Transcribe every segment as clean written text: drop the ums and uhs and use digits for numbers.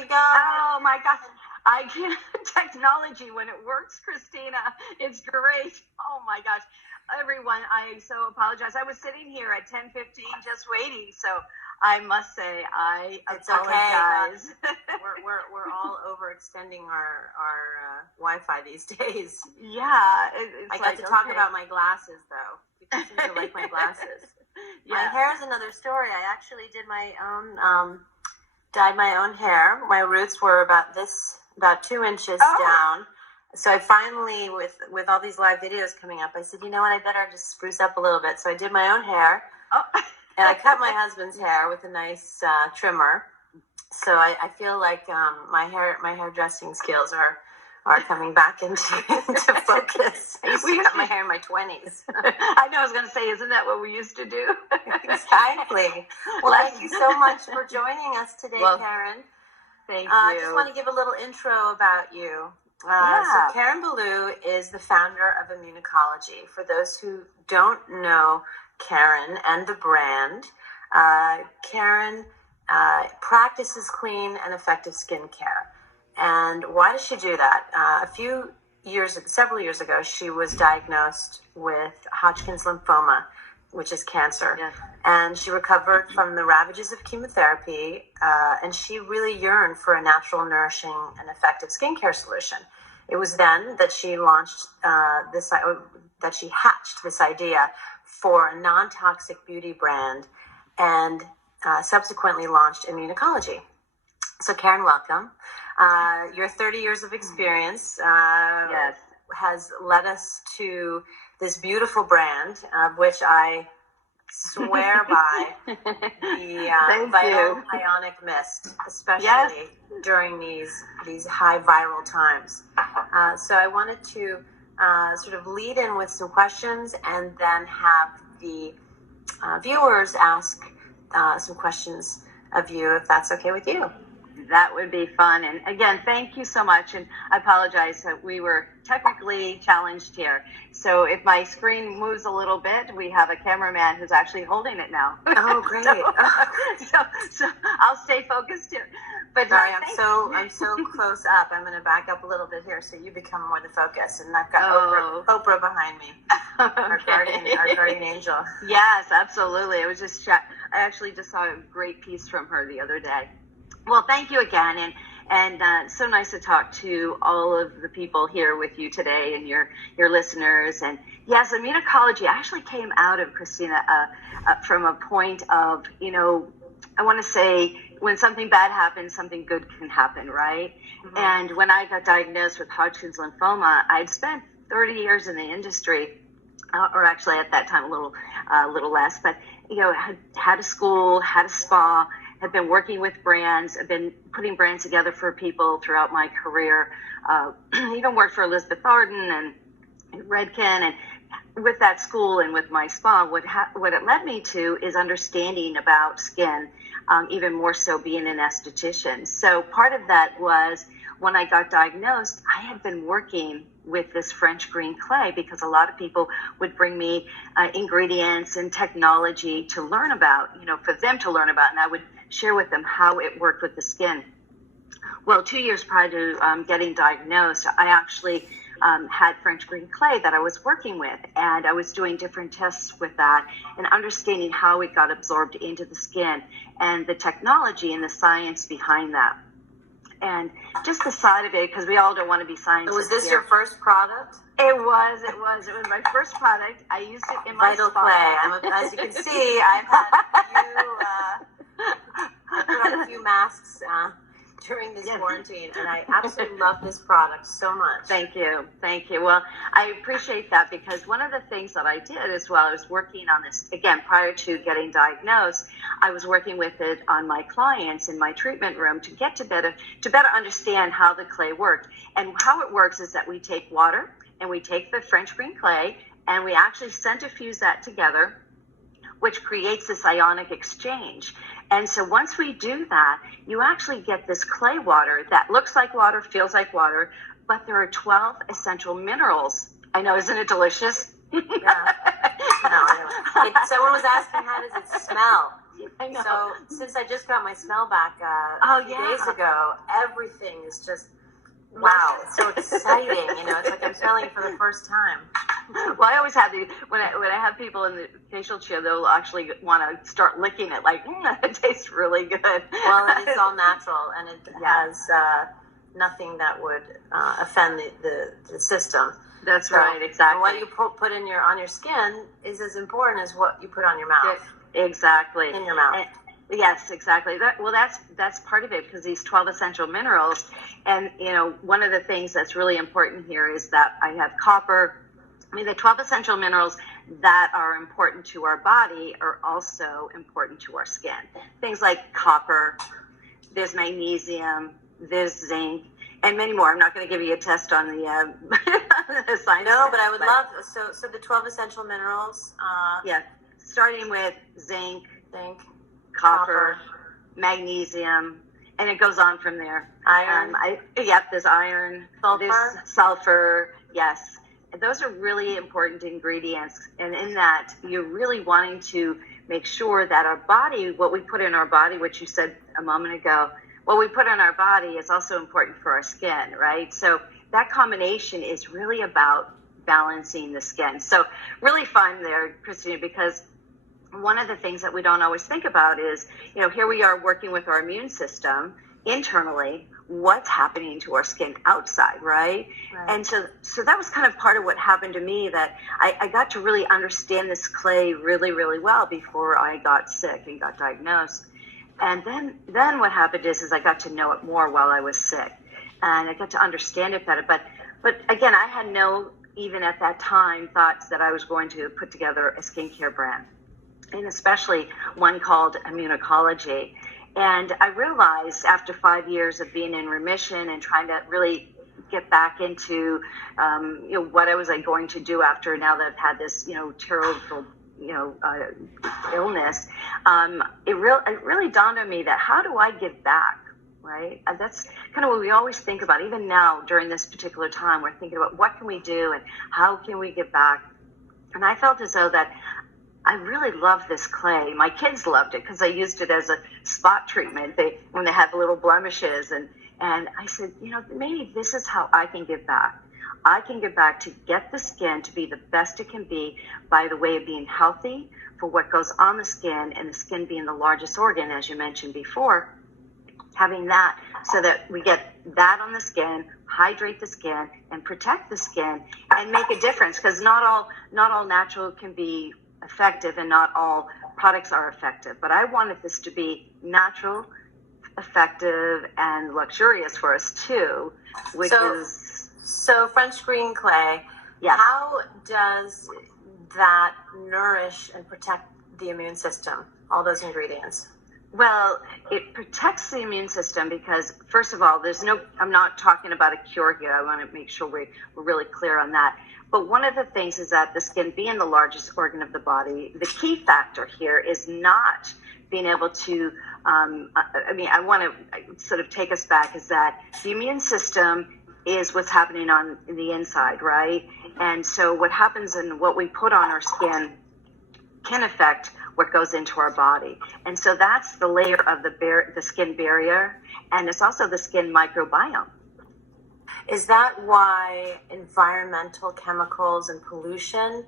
we go. Oh my gosh. Technology, when it works, Christina, it's great. Oh my gosh. Everyone, I so apologize. I was sitting here at 10:15 just waiting, so I must say I apologize. Okay. we're all overextending our Wi-Fi these days. Yeah, I got to talk about my glasses though. People seem to like my glasses. Yeah. My hair is another story. I actually did my own, dyed my own hair. My roots were about 2 inches down. So I finally, with all these live videos coming up, I said, you know what, I better just spruce up a little bit. So I did my own hair. Oh. And I cut my husband's hair with a nice trimmer. So I feel like my hairdressing skills are coming back into focus. I used to cut my hair in my 20s. I know, I was going to say, isn't that what we used to do? Exactly. Well, thank you so much for joining us today, Karen. Thank you. I just want to give a little intro about you. So Karen Ballou is the founder of Ecology. For those who don't know Karen and the brand, Karen practices clean and effective skincare. And why does she do that? Several years ago, she was diagnosed with Hodgkin's lymphoma, which is cancer. Yeah. And she recovered from the ravages of chemotherapy, and she really yearned for a natural, nourishing, and effective skincare solution. It was then that she launched she hatched this idea for a non-toxic beauty brand, and subsequently launched Ecology. So Karen, welcome. Your 30 years of experience has led us to this beautiful brand, of which I swear by the vital ionic mist, especially during these high viral times. So I wanted to sort of lead in with some questions and then have the viewers ask some questions of you, if that's okay with you. That would be fun. And again, thank you so much. And I apologize that we were technically challenged here. So if my screen moves a little bit, we have a cameraman who's actually holding it now. Oh, great. so I'll stay focused here. But sorry, I'm so close up. I'm going to back up a little bit here so you become more the focus. And I've got Oprah behind me, our guardian angel. Yes, absolutely. I actually just saw a great piece from her the other day. Well, thank you again, and so nice to talk to all of the people here with you today and your listeners. And yes, Ecology actually came out of, Christina, from a point of, I want to say when something bad happens, something good can happen, right? Mm-hmm. And when I got diagnosed with Hodgkin's lymphoma, I'd spent 30 years in the industry, or actually at that time a little less, but had a school, had a spa. Have been working with brands. I've been putting brands together for people throughout my career. Even worked for Elizabeth Arden and Redken. And with that school and with my spa, what it led me to is understanding about skin, even more so being an esthetician. So part of that was when I got diagnosed, I had been working with this French green clay because a lot of people would bring me ingredients and technology to learn about, for them to learn about, and I would share with them how it worked with the skin. Well, 2 years prior to getting diagnosed, I actually had French green clay that I was working with, and I was doing different tests with that and understanding how it got absorbed into the skin and the technology and the science behind that. And just the side of it, because we all don't want to be scientists. So was this your first product? It was my first product. I used it in my Vital spa. Clay. As you can see, I've had I put on a few masks during this quarantine, and I absolutely love this product so much. Thank you. Well, I appreciate that, because one of the things that I did as well, I was working on this, again, prior to getting diagnosed, I was working with it on my clients in my treatment room to get to better understand how the clay worked. And how it works is that we take water and we take the French green clay and we actually centrifuge that together, which creates this ionic exchange. And so once we do that, you actually get this clay water that looks like water, feels like water, but there are 12 essential minerals. I know, isn't it delicious? Yeah. No, someone was asking, how does it smell? I know. So since I just got my smell back Oh, a few yeah. days ago, everything is just, wow, it's so exciting. You know, it's like I'm smelling it for the first time. Well, I always have these, when I have people in the facial chair, they'll actually want to start licking it like, it tastes really good. Well, it is all natural, and it has nothing that would offend the system. That's right, exactly. And what you put in on your skin is as important as what you put on your mouth. Exactly. In your mouth. And, yes, exactly. That's part of it, because these 12 essential minerals, and one of the things that's really important here is that I have copper. I mean, the 12 essential minerals that are important to our body are also important to our skin. Things like copper, there's magnesium, there's zinc, and many more. I'm not going to give you a test on the science. No, but I would love, so the 12 essential minerals. Yeah, starting with zinc, copper, magnesium, and it goes on from there. Iron. There's iron, there's sulfur, yes. Those are really important ingredients, and in that, you're really wanting to make sure that our body, what we put in our body, which you said a moment ago, what we put in our body is also important for our skin, right? So that combination is really about balancing the skin. So really fun there, Christina, because one of the things that we don't always think about is, here we are working with our immune system internally, what's happening to our skin outside, right? And so that was kind of part of what happened to me, that I got to really understand this clay really, really well before I got sick and got diagnosed. And then what happened is I got to know it more while I was sick, and I got to understand it better. But again, I had no, even at that time, thoughts that I was going to put together a skincare brand, and especially one called Ecology. And I realized after 5 years of being in remission and trying to really get back into, what I was going to do after, now that I've had this, terrible, illness, it really dawned on me that how do I give back, right? And that's kind of what we always think about. Even now, during this particular time, we're thinking about what can we do and how can we give back. And I felt as though that I really love this clay. My kids loved it because I used it as a spot treatment when they had little blemishes. And I said, maybe this is how I can give back. I can give back to get the skin to be the best it can be by the way of being healthy for what goes on the skin, and the skin being the largest organ, as you mentioned before, having that so that we get that on the skin, hydrate the skin, and protect the skin, and make a difference, because not all natural can be effective, and not all products are effective. But I wanted this to be natural, effective, and luxurious for us too, which is... So French green clay, yes. How does that nourish and protect the immune system, all those ingredients? Well, it protects the immune system because, first of all, I'm not talking about a cure here. I want to make sure we're really clear on that. But one of the things is that the skin being the largest organ of the body, the key factor here is not being able to, I want to sort of take us back, is that the immune system is what's happening on the inside, right? And so what happens and what we put on our skin can affect what goes into our body. And so that's the layer of the skin barrier, and it's also the skin microbiome. Is that why environmental chemicals and pollution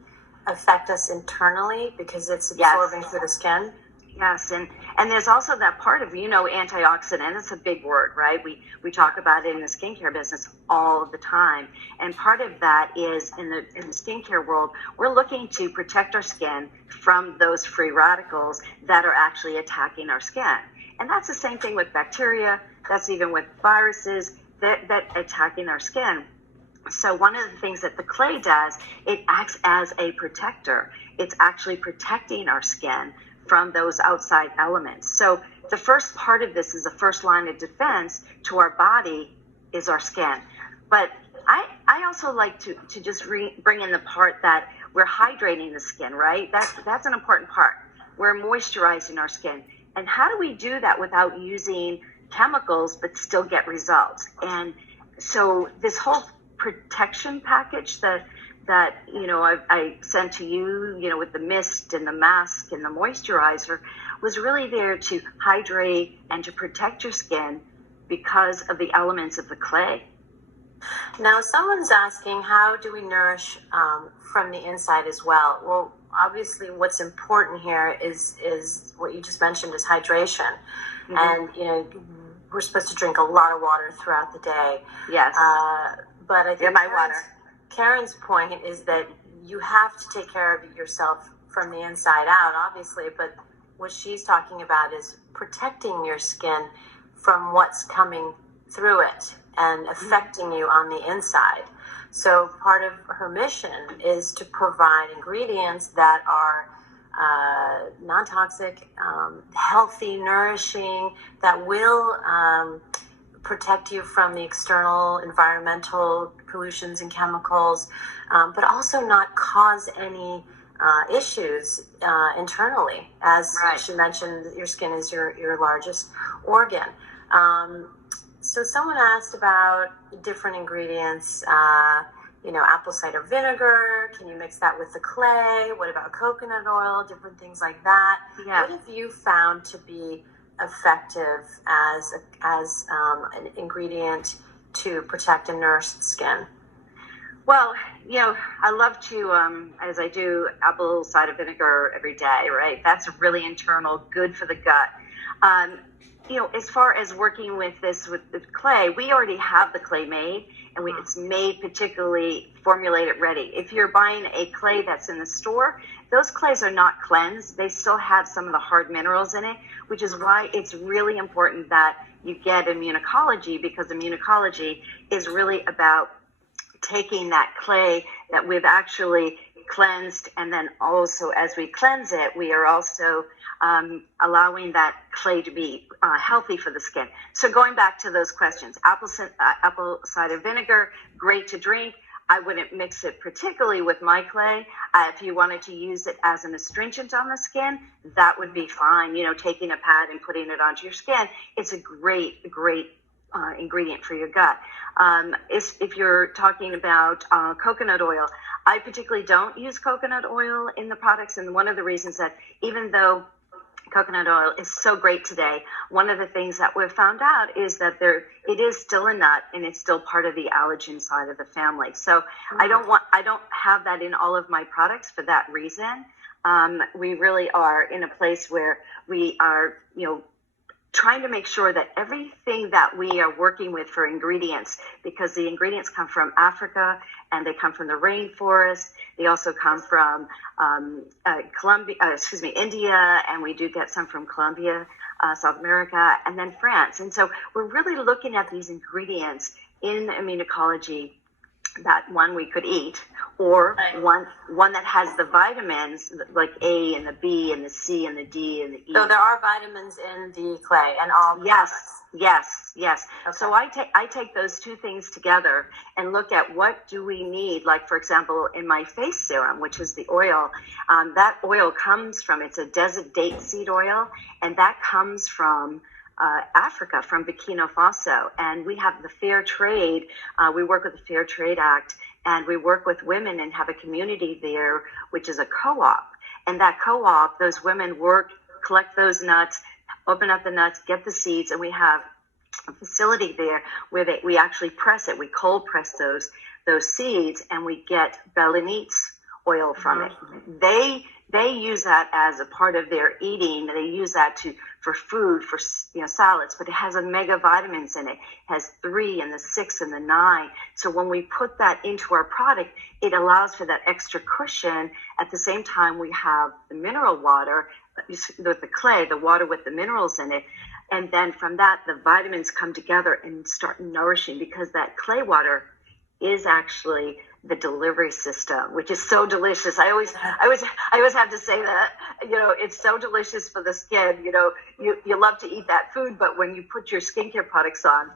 affect us internally, because it's absorbing through the skin? Yes, and there's also that part of, antioxidant. It's a big word, right? We talk about it in the skincare business all the time. And part of that is in the skincare world, we're looking to protect our skin from those free radicals that are actually attacking our skin. And that's the same thing with bacteria. That's even with viruses that attacking our skin. So one of the things that the clay does, it acts as a protector. It's actually protecting our skin from those outside elements. So the first part of this is the first line of defense to our body is our skin. But I also like to just bring in the part that we're hydrating the skin, right? That's an important part. We're moisturizing our skin. And how do we do that without using chemicals but still get results? And so this whole protection package that that, I sent to you, with the mist and the mask and the moisturizer was really there to hydrate and to protect your skin because of the elements of the clay. Now, someone's asking, how do we nourish from the inside as well? Well, obviously, what's important here is what you just mentioned is hydration. Mm-hmm. And, we're supposed to drink a lot of water throughout the day. Yes. But I think Karen's point is that you have to take care of yourself from the inside out, obviously, but what she's talking about is protecting your skin from what's coming through it and affecting you on the inside. So part of her mission is to provide ingredients that are non-toxic, healthy, nourishing, that will protect you from the external environmental pollutions and chemicals, but also not cause any issues internally. As she mentioned, your skin is your largest organ. So someone asked about different ingredients, apple cider vinegar. Can you mix that with the clay? What about coconut oil? Different things like that. Yeah. What have you found to be effective as an ingredient to protect and nourish the skin? Well, I love to, as I do, apple cider vinegar every day, right? That's really internal, good for the gut. As far as working with the clay, we already have the clay made, and it's made particularly formulated ready. If you're buying a clay that's in the store, those clays are not cleansed. They still have some of the hard minerals in it, which is why it's really important that you get immunology, because immunology is really about taking that clay that we've actually cleansed, and then also as we cleanse it, we are also allowing that clay to be healthy for the skin. So going back to those questions, apple cider vinegar, great to drink. I wouldn't mix it particularly with my clay. If you wanted to use it as an astringent on the skin, that would be fine. Taking a pad and putting it onto your skin, it's a great ingredient for your gut. If you're talking about coconut oil, I particularly don't use coconut oil in the products, and one of the reasons that even though coconut oil is so great today, one of the things that we've found out is that it is still a nut, and it's still part of the allergen side of the family. So I don't have that in all of my products for that reason. We really are in a place where we are, trying to make sure that everything that we are working with for ingredients, because the ingredients come from Africa and they come from the rainforest. They also come from India, and we do get some from Colombia, South America, and then France. And so we're really looking at these ingredients in immunology that one we could eat, or one that has the vitamins like A and the B and the C and the D and the E. So there are vitamins in the clay and all. Yes. Okay. So I take those two things together and look at what do we need. Like, for example, in my face serum, which is the oil, that oil comes from, it's a desert date seed oil, and that comes from Africa, from Burkina Faso. And we have the Fair Trade. We work with the Fair Trade Act, and we work with women and have a community there, which is a co-op. And that co-op, those women collect those nuts, open up the nuts, get the seeds, and we have a facility there where we actually press it. We cold press those seeds, and we get Balinese oil from it. They use that as a part of their eating. They use that for food, for salads, but it has omega vitamins in it. It has 3 and the 6 and the 9. So when we put that into our product, it allows for that extra cushion. At the same time, we have the mineral water with the clay, the water with the minerals in it. And then from that, the vitamins come together and start nourishing, because that clay water is actually the delivery system, which is so delicious. I always have to say that, it's so delicious for the skin. You love to eat that food, but when you put your skincare products on,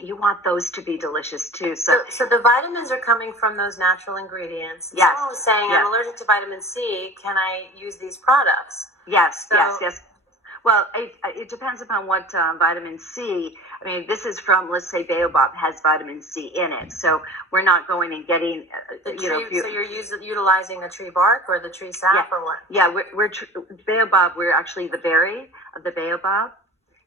you want those to be delicious too. So the vitamins are coming from those natural ingredients. Yes. Someone was saying, I'm allergic to vitamin C. Can I use these products? Yes. Well, it depends upon what vitamin C. I mean, this is from, let's say, baobab has vitamin C in it, so we're not going and getting the tree. So you're utilizing the tree bark or the tree sap, or what? Yeah, we're baobab. We're actually the berry of the baobab,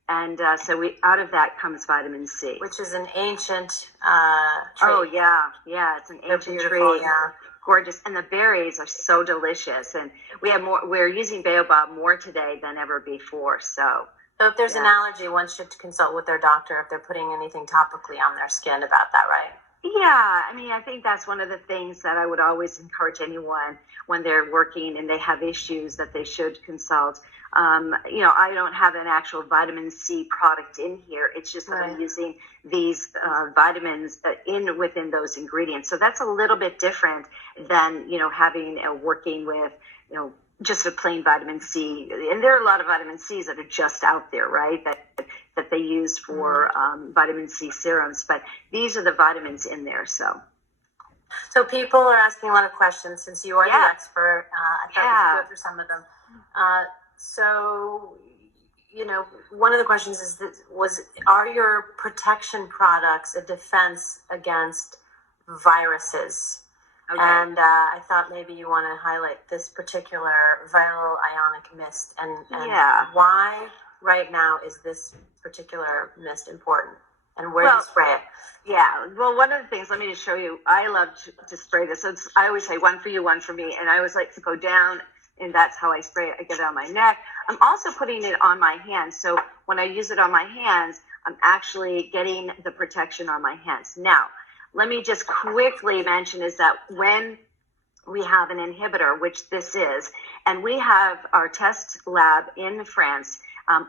and so out of that comes vitamin C, which is an ancient tree. Oh yeah, it's an ancient tree. Yeah. Gorgeous, and the berries are so delicious, and we're using baobab more today than ever before. So if there's an allergy, one should consult with their doctor if they're putting anything topically on their skin about that, right? Yeah, I mean, I think that's one of the things that I would always encourage anyone when they're working and they have issues that they should consult. I don't have an actual vitamin C product in here. It's just that I'm using these vitamins within those ingredients. So that's a little bit different than, working with, just a plain vitamin C. And there are a lot of vitamin Cs that are just out there, right? That they use for vitamin C serums. But these are the vitamins in there, so. So people are asking a lot of questions since you are the expert. I thought we could go through some of them. So, one of the questions are your protection products a defense against viruses? Okay. And I thought maybe you want to highlight this particular vital ionic mist and why right now is this particular mist important, and where do you spray it? Yeah, well, one of the things, let me just show you, I love to spray this. So I always say one for you, one for me, and I always like to go down, and that's how I spray it. I get it on my neck. I'm also putting it on my hands. So when I use it on my hands, I'm actually getting the protection on my hands. Now, let me just quickly mention is that when we have an inhibitor, which this is, and we have our test lab in France,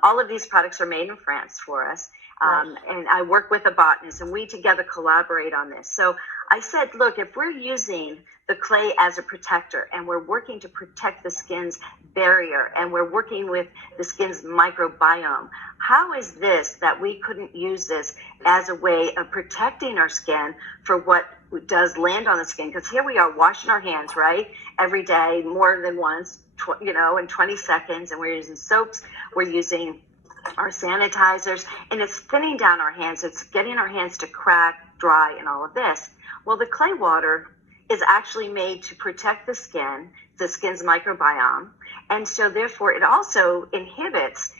all of these products are made in France for us. And I work with a botanist, and we together collaborate on this. So I said, look, if we're using the clay as a protector, and we're working to protect the skin's barrier, and we're working with the skin's microbiome, how is this that we couldn't use this as a way of protecting our skin for what does land on the skin? Because here we are washing our hands, right, every day, more than once, in 20 seconds, and we're using soaps, we're using our sanitizers, and it's thinning down our hands. It's getting our hands to crack, dry, and all of this. Well, the clay water is actually made to protect the skin's microbiome, and so therefore it also inhibits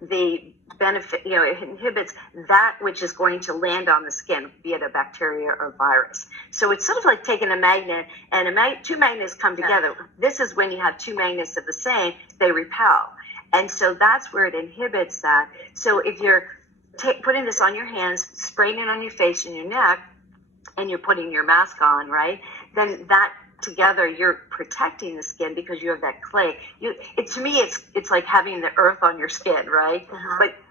the benefit, it inhibits that which is going to land on the skin, be it a bacteria or virus. So it's sort of like taking a magnet, and two magnets come together. This is when you have two magnets of the same, they repel. And so that's where it inhibits that. So if you're putting this on your hands, spraying it on your face and your neck, and you're putting your mask on, right, then that together, you're protecting the skin because you have that clay. To me, it's like having the earth on your skin, right?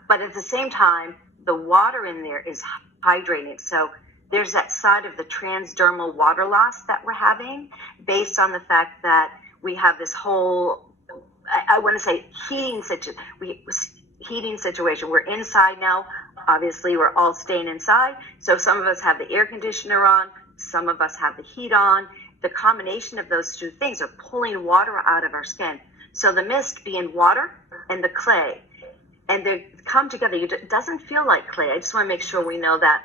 But at the same time, the water in there is hydrating. So there's that side of the transdermal water loss that we're having based on the fact that we have this whole, I want to say, heating situation. We're inside now. Obviously, we're all staying inside. So some of us have the air conditioner on. Some of us have the heat on. The combination of those two things are pulling water out of our skin. So the mist being water and the clay, and they come together. It doesn't feel like clay. I just want to make sure we know that.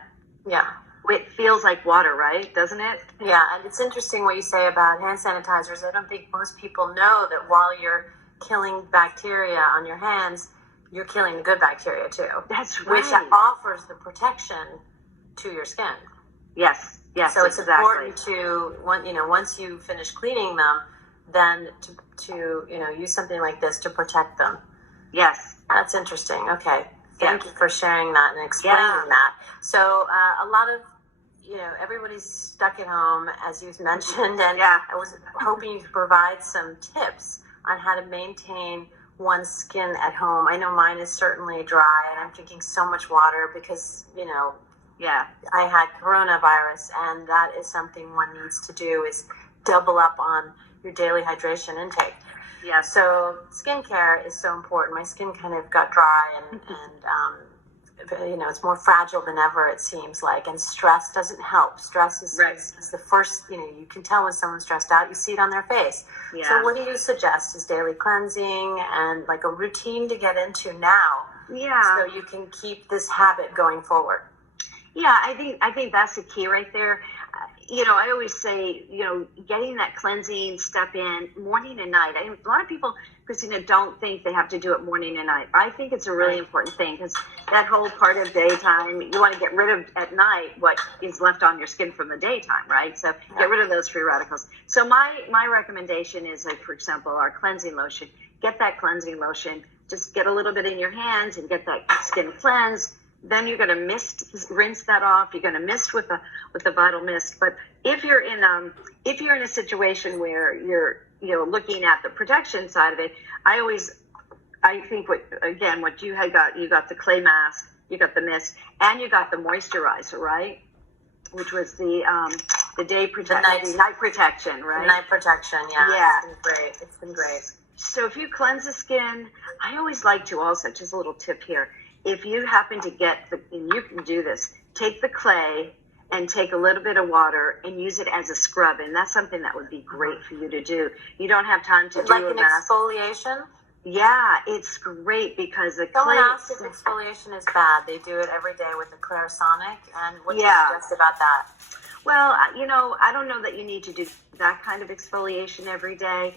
Yeah. It feels like water, right? Doesn't it? Yeah, and it's interesting what you say about hand sanitizers. I don't think most people know that while you're killing bacteria on your hands, you're killing the good bacteria too. That's right. Which offers the protection to your skin. Yes. Yes. So it's important to, once you finish cleaning them, then to use something like this to protect them. Yes. That's interesting. Okay. Thank you for sharing that and explaining that. So a lot of, everybody's stuck at home, as you've mentioned, and I was hoping you could provide some tips on how to maintain one's skin at home. I know mine is certainly dry, and I'm drinking so much water because, I had coronavirus, and that is something one needs to do is double up on your daily hydration intake. Yeah. So skincare is so important. My skin kind of got dry, and it's more fragile than ever, it seems like, and stress doesn't help. Stress is the first, you can tell when someone's stressed out. You see it on their face. Yeah. So what do you suggest is daily cleansing and like a routine to get into now? Yeah. So you can keep this habit going forward. Yeah, I think that's the key right there. I always say, getting that cleansing step in morning and night. A lot of people, Christina, don't think they have to do it morning and night. I think it's a really important thing because that whole part of daytime, you want to get rid of at night what is left on your skin from the daytime, right? So get rid of those free radicals. So my recommendation is, like, for example, our cleansing lotion. Get that cleansing lotion. Just get a little bit in your hands and get that skin cleansed. Then you're going to rinse that off. You're going to mist with the Vital Mist. But if you're in a situation where you're looking at the protection side of it, I think what you got the clay mask, you got the mist, and you got the moisturizer, right? Which was the day protection, the night protection, right? The night protection, yeah. Yeah. It's been great. So if you cleanse the skin, I always like to also, just a little tip here, if you happen to and you can do this, take the clay and take a little bit of water and use it as a scrub. And that's something that would be great for you to do. You don't have time to do like an exfoliation? Yeah, it's great because the Someone clay... asked if exfoliation is bad. They do it every day with the Clarisonic. And what do you suggest about that? Well, I don't know that you need to do that kind of exfoliation every day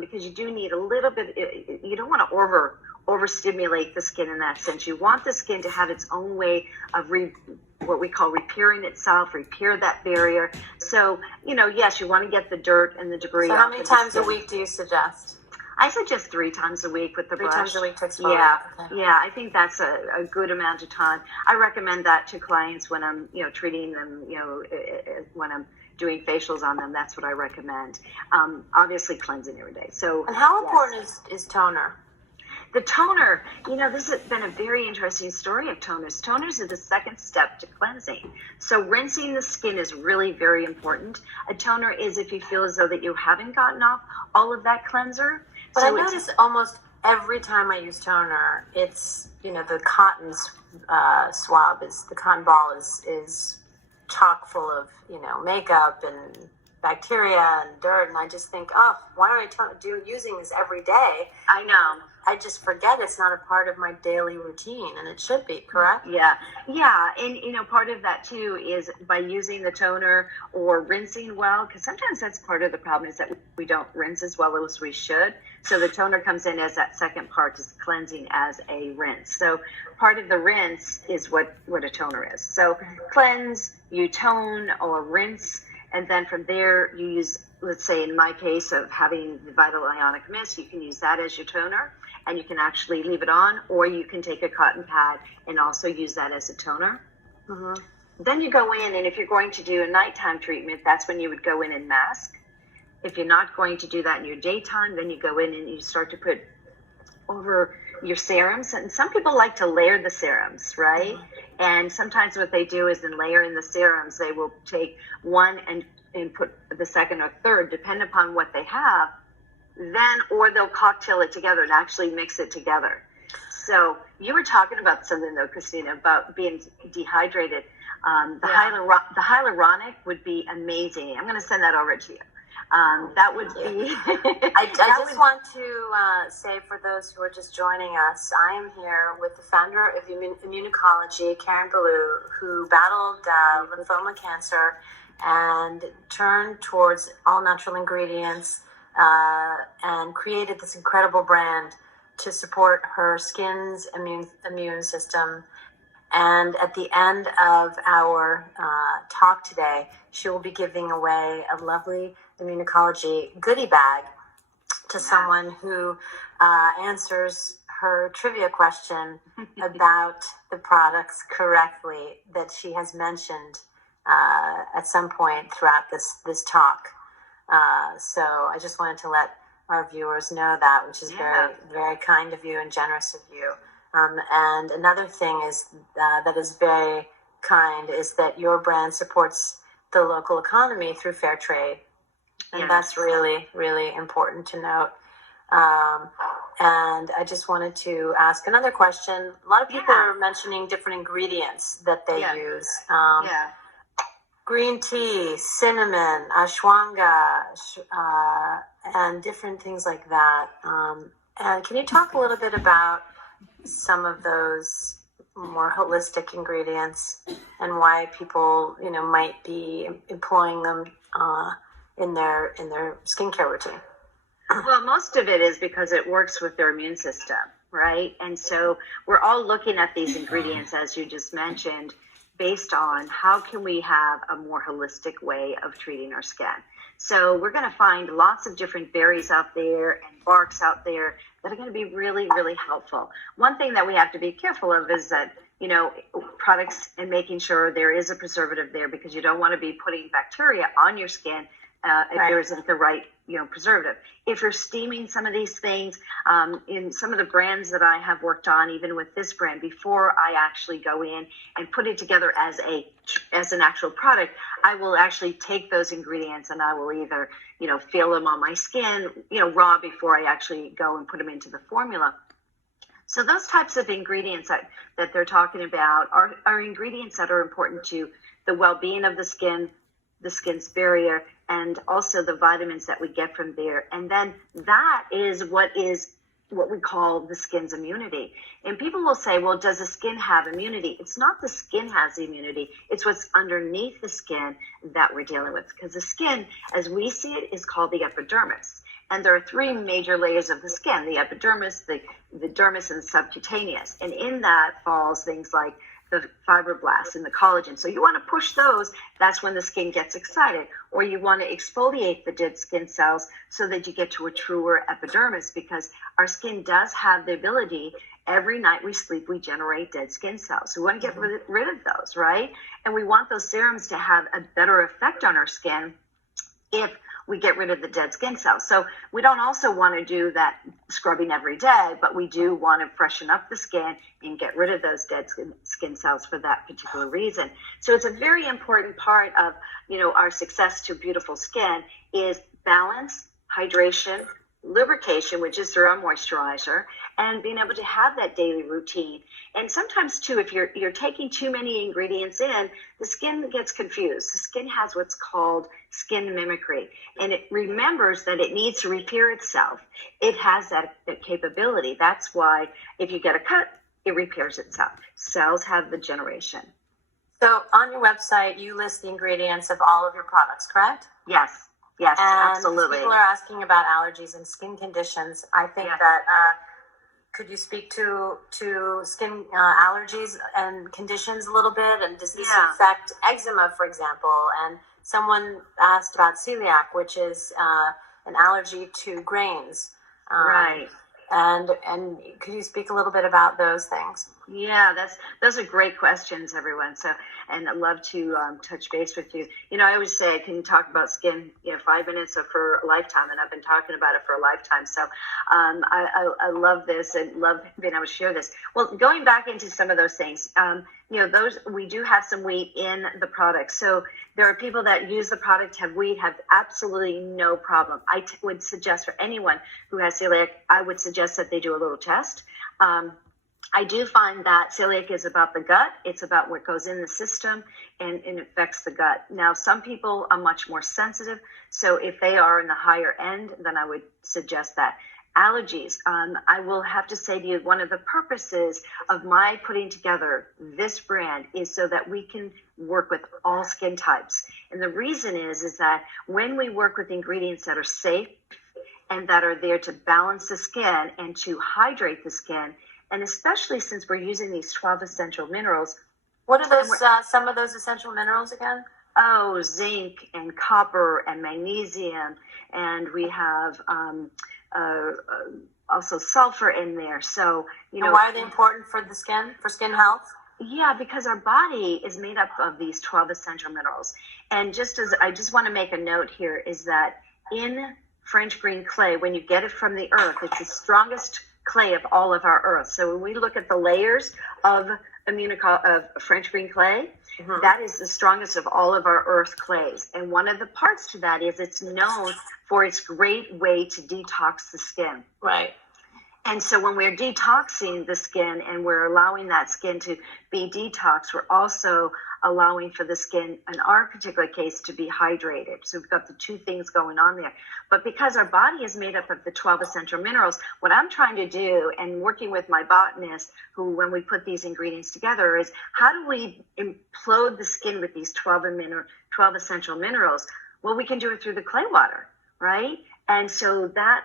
because you do need a little bit... You don't want to overstimulate the skin in that sense. You want the skin to have its own way of what we call repairing itself, repair that barrier. So, yes, you want to get the dirt and the debris. So how many times a week do you suggest? I suggest 3 times a week with the brush. 3 times a week to exfoliate. Yeah, okay. Yeah, I think that's a good amount of time. I recommend that to clients when I'm, treating them, when I'm doing facials on them. That's what I recommend. Obviously cleansing every day. So. And how important is toner? The toner, this has been a very interesting story of toners. Toners are the second step to cleansing. So rinsing the skin is really very important. A toner is if you feel as though that you haven't gotten off all of that cleanser. But so I notice almost every time I use toner, it's, the cotton swab the cotton ball is chock full of, makeup and bacteria and dirt. And I just think, why don't I using this every day? I know. I just forget it's not a part of my daily routine, and it should be, correct? Yeah. And, part of that, too, is by using the toner or rinsing well, because sometimes that's part of the problem is that we don't rinse as well as we should. So the toner comes in as that second part, is cleansing as a rinse. So part of the rinse is what a toner is. So cleanse, you tone or rinse, and then from there you use, let's say in my case of having the Vital Ionic Mist, you can use that as your toner. And you can actually leave it on, or you can take a cotton pad and also use that as a toner. Mm-hmm. Then you go in, and if you're going to do a nighttime treatment, that's when you would go in and mask. If you're not going to do that in your daytime, then you go in and you start to put over your serums. And some people like to layer the serums, right? Mm-hmm. And sometimes what they do is in layering the serums, they will take one and put the second or third, depending upon what they have. Or they'll cocktail it together and actually mix it together. So you were talking about something, though, Christina, about being dehydrated. The hyaluronic would be amazing. I'm going to send that over to you. That would be... I want to say for those who are just joining us, I am here with the founder of Immunology, Karen Ballou, who battled lymphoma cancer and turned towards all natural ingredients and created this incredible brand to support her skin's immune system. And at the end of our talk today, she will be giving away a lovely Immunology goodie bag to someone who answers her trivia question about the products correctly that she has mentioned at some point throughout this talk. So I just wanted to let our viewers know that, which is very, very kind of you and generous of you. And another thing is that is very kind is that your brand supports the local economy through fair trade. And that's really, really important to note. And I just wanted to ask another question. A lot of people are mentioning different ingredients that they use. Green tea, cinnamon, ashwagandha, and different things like that. And can you talk a little bit about some of those more holistic ingredients and why people, might be employing them in their skincare routine? Well, most of it is because it works with their immune system, right? And so we're all looking at these ingredients, as you just mentioned, based on how can we have a more holistic way of treating our skin. So we're going to find lots of different berries out there and barks out there that are going to be really, really helpful. One thing that we have to be careful of is that, products and making sure there is a preservative there, because you don't want to be putting bacteria on your skin if there isn't the right, preservative. If you're steaming some of these things, in some of the brands that I have worked on, even with this brand, before I actually go in and put it together as an actual product, I will actually take those ingredients and I will either, feel them on my skin, raw before I actually go and put them into the formula. So those types of ingredients that they're talking about are ingredients that are important to the well-being of the skin's barrier, and also the vitamins that we get from there. And then that is what we call the skin's immunity. And people will say, well, does the skin have immunity? It's not the skin has the immunity. It's what's underneath the skin that we're dealing with. Because the skin, as we see it, is called the epidermis. And there are three major layers of the skin: the epidermis, the dermis, and the subcutaneous. And in that falls things like the fibroblasts and the collagen. So you want to push those. That's when the skin gets excited. Or you want to exfoliate the dead skin cells so that you get to a truer epidermis, because our skin does have the ability, every night we sleep, we generate dead skin cells. So we want to get rid of those, right? And we want those serums to have a better effect on our skin if we get rid of the dead skin cells. So we don't also want to do that scrubbing every day, but we do want to freshen up the skin and get rid of those dead skin cells for that particular reason. So it's a very important part of, our success to beautiful skin is balance, hydration, lubrication, which is through our moisturizer, and being able to have that daily routine. And sometimes too, if you're taking too many ingredients in, the skin gets confused. The skin has what's called skin mimicry, and it remembers that it needs to repair itself. It has that capability. That's why if you get a cut, it repairs itself. Cells have the generation. So on your website, you list the ingredients of all of your products, correct? Yes, and absolutely. People are asking about allergies and skin conditions. I think that could you speak to skin allergies and conditions a little bit? And does this affect eczema, for example? And someone asked about celiac, which is an allergy to grains. Right. And could you speak a little bit about those things? Yeah, those are great questions, everyone. So, and I'd love to touch base with you. I always say I can talk about skin, 5 minutes or for a lifetime, and I've been talking about it for a lifetime. So, I love this and love being able to share this. Well, going back into some of those things, those we do have some wheat in the product. So there are people that use the product, have wheat, have absolutely no problem. I would suggest for anyone who has celiac, I would suggest that they do a little test. I do find that celiac is about the gut. It's about what goes in the system and affects the gut. Now, some people are much more sensitive. So if they are in the higher end, then I would suggest that. Allergies, I will have to say to you, one of the purposes of my putting together this brand is so that we can work with all skin types. And the reason is that when we work with ingredients that are safe and that are there to balance the skin and to hydrate the skin, and especially since we're using these 12 essential minerals. What are those? Some of those essential minerals again? Oh, zinc and copper and magnesium, and we have also sulfur in there. So and why are they important for the skin, for skin health? Yeah, because our body is made up of these 12 essential minerals. And I just want to make a note here is that in French green clay, when you get it from the earth, it's the strongest clay of all of our earth. So when we look at the layers of French green clay, that is the strongest of all of our earth clays. And one of the parts to that is it's known for its great way to detox the skin. Right. And so when we're detoxing the skin and we're allowing that skin to be detoxed, we're also allowing for the skin, in our particular case, to be hydrated. So we've got the two things going on there. But because our body is made up of the 12 essential minerals, what I'm trying to do, and working with my botanist, who when we put these ingredients together, is how do we implode the skin with these 12 essential minerals? Well, we can do it through the clay water, right? And so that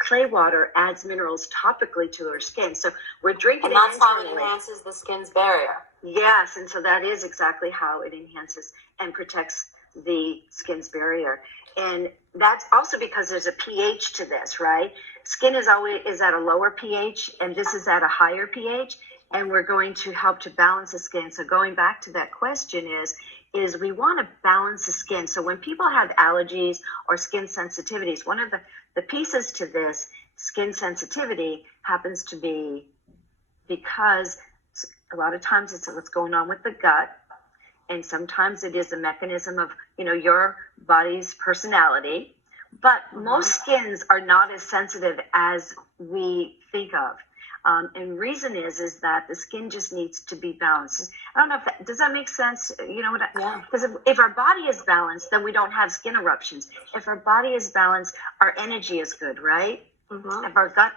clay water adds minerals topically to our skin. So we're drinking it internally. And that's how it internally. enhances the skin's barrier. Yes, and so that is exactly how it enhances and protects the skin's barrier. And that's also because there's a pH to this, right? Skin is at a lower pH, and this is at a higher pH, and we're going to help to balance the skin. So going back to that question is we want to balance the skin. So when people have allergies or skin sensitivities, one of the pieces to this skin sensitivity happens to be because a lot of times it's what's going on with the gut, and sometimes it is a mechanism of, your body's personality. But most skins are not as sensitive as we think of. And reason is that the skin just needs to be balanced. I don't know if does that make sense? Because if our body is balanced, then we don't have skin eruptions. If our body is balanced, our energy is good, right? Mm-hmm.